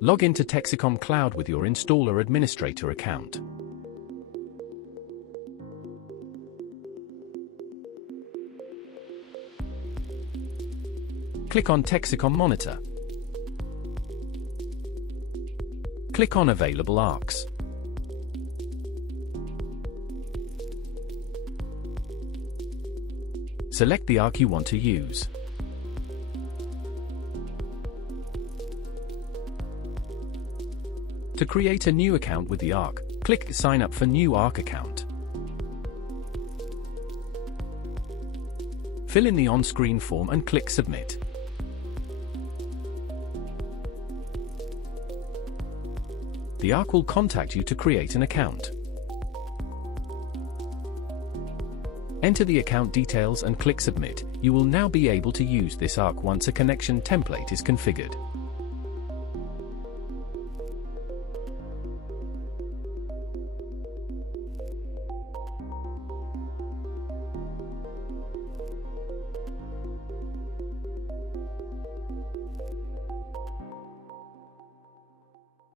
Log into Texecom Cloud with your installer administrator account. Click on Texecom Monitor. Click on Available ARCs. Select the ARC you want to use. To create a new account with the ARC, click Sign Up for New ARC Account. Fill in the on-screen form and click Submit. The ARC will contact you to create an account. Enter the account details and click Submit. You will now be able to use this ARC once a connection template is configured.